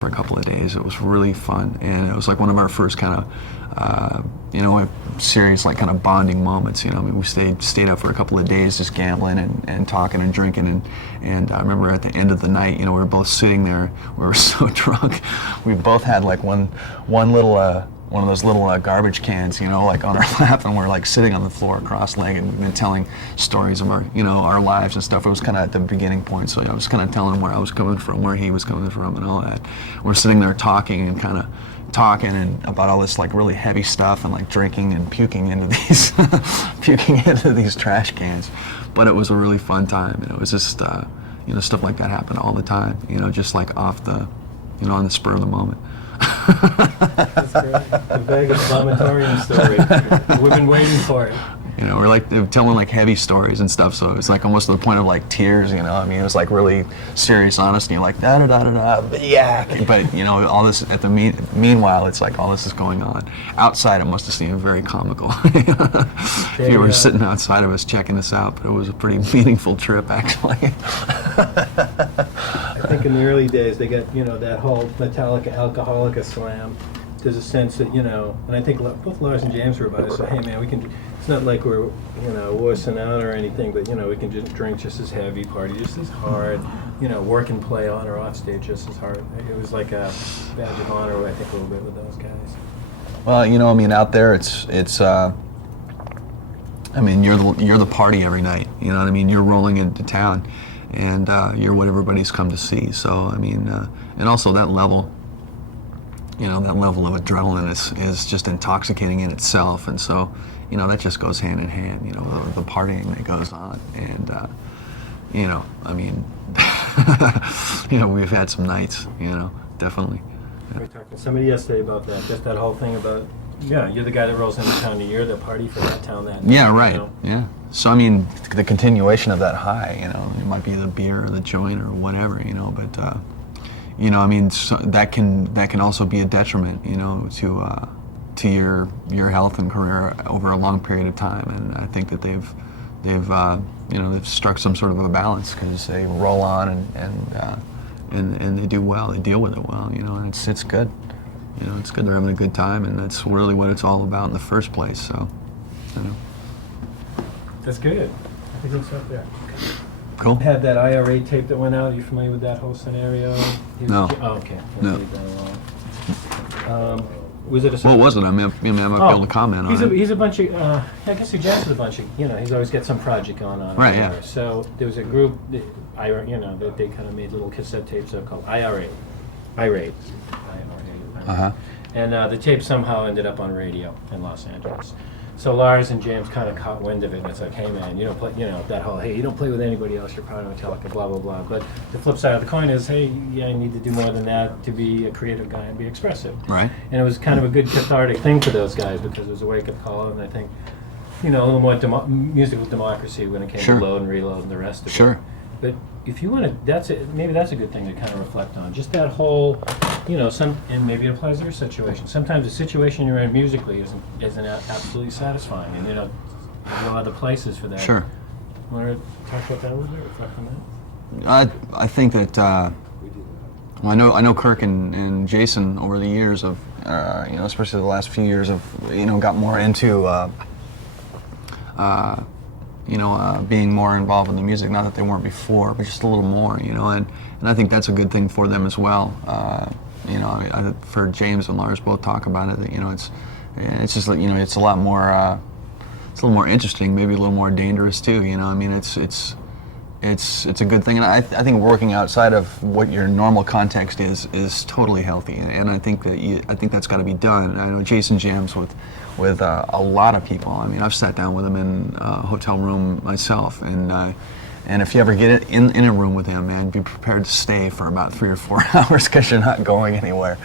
for a couple of days. It was really fun, and it was like one of our first kind of, serious like kind of bonding moments. I mean, we stayed up for a couple of days just gambling and talking and drinking, and I remember at the end of the night, we were both sitting there. We were so drunk. We both had like one little. One of those little garbage cans, like on our lap, and we're like sitting on the floor cross-legged and telling stories of our lives and stuff. It was kind of at the beginning point, so I was kind of telling him where I was coming from, where he was coming from, and all that. We're sitting there talking and about all this like really heavy stuff and like drinking and puking into these trash cans. But it was a really fun time, and it was just stuff like that happened all the time. Just like off the on the spur of the moment. That's great. The Vegas vomitorium story. We've been waiting for it. We're like telling like heavy stories and stuff, so it's like almost to the point of like tears. I mean, it was like really serious, honest, and you're like da da da da da, yeah. But all this at the meanwhile, it's like all this is going on outside. It must have seemed very comical. If you were sitting outside of us checking us out, but it was a pretty meaningful trip actually. I think in the early days they got that whole Metallica Alcoholica slam. There's a sense that and I think both Lars and James were about it. So hey man, we can. It's not like we're wussing out or anything, but we can just drink just as heavy, party just as hard, work and play on or off stage just as hard. It was like a badge of honor, I think, a little bit with those guys. Well, I mean, out there, it's. I mean, you're the party every night. You know what I mean? You're rolling into town, and you're what everybody's come to see. So I mean, and also that level. That level of adrenaline is just intoxicating in itself, and so, that just goes hand in hand, the partying that goes on, and, I mean, we've had some nights, definitely. We were talking to somebody yesterday about that, just that whole thing about, you're the guy that rolls into town, and you're the party for that town that night. Yeah, right, yeah. So, I mean, the continuation of that high, it might be the beer or the joint or whatever, but, I mean, so that can also be a detriment, to your health and career over a long period of time. And I think that they've struck some sort of a balance because they roll on and they do well. They deal with it well, and it's good. It's good. They're having a good time, and that's really what it's all about in the first place. So, That's good. I think it's up there. Cool. Had that IRA tape that went out. Are you familiar with that whole scenario? No. Oh, okay. No. Was it a? What was it? I might be able to comment on it. He's a bunch of. I guess he jams with a bunch of. He's always got some project going on. Right. Yeah. So there was a group. That they kind of made little cassette tapes called IRA. IRA. And the tape somehow ended up on radio in Los Angeles. So Lars and James kind of caught wind of it, and it's like, hey man, you don't play, that whole, hey, you don't play with anybody else, you're part of Metallica, blah, blah, blah. But the flip side of the coin is, hey, yeah, I need to do more than that to be a creative guy and be expressive. Right. And it was kind of a good cathartic thing for those guys because it was a wake-up call, and I think, a little more musical democracy when it came to load and reload and the rest of it. But if you want to, maybe that's a good thing to kind of reflect on. Just that whole, and maybe it applies to your situation. Sometimes the situation you're in musically isn't absolutely satisfying, and there are other places for that. Sure. Want to talk about that a little bit? Reflect on that. I think that well, I know Kirk and Jason over the years of especially the last few years of got more into being more involved in the music. Not that they weren't before, but just a little more, and I think that's a good thing for them as well. I've heard James and Lars both talk about it. That it's just like it's a lot more, it's a little more interesting, maybe a little more dangerous too. I mean, it's a good thing, and I think working outside of what your normal context is totally healthy, and I think that's got to be done. I know Jason jams with a lot of people. I mean, I've sat down with him in a hotel room myself, and if you ever get in a room with him, man, be prepared to stay for about 3 or 4 hours because you're not going anywhere.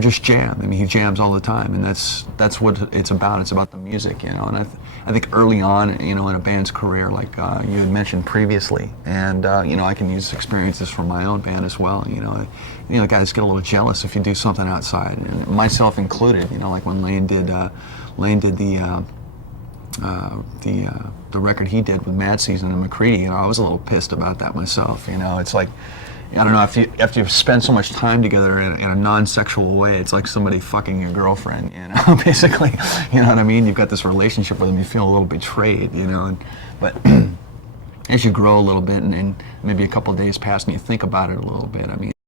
Just jam. I mean, he jams all the time, and that's what it's about. It's about the music, and I think early on, in a band's career, like you had mentioned previously, and I can use experiences from my own band as well. Guys get a little jealous if you do something outside, and myself included. Like when Lane did the record he did with Mad Season and McCready. I was a little pissed about that myself. It's like. I don't know, after you spend so much time together in a non-sexual way, it's like somebody fucking your girlfriend, you know, basically, you know what I mean? You've got this relationship with them, you feel a little betrayed, you know, but as you grow a little bit and maybe a couple of days pass and you think about it a little bit, I mean,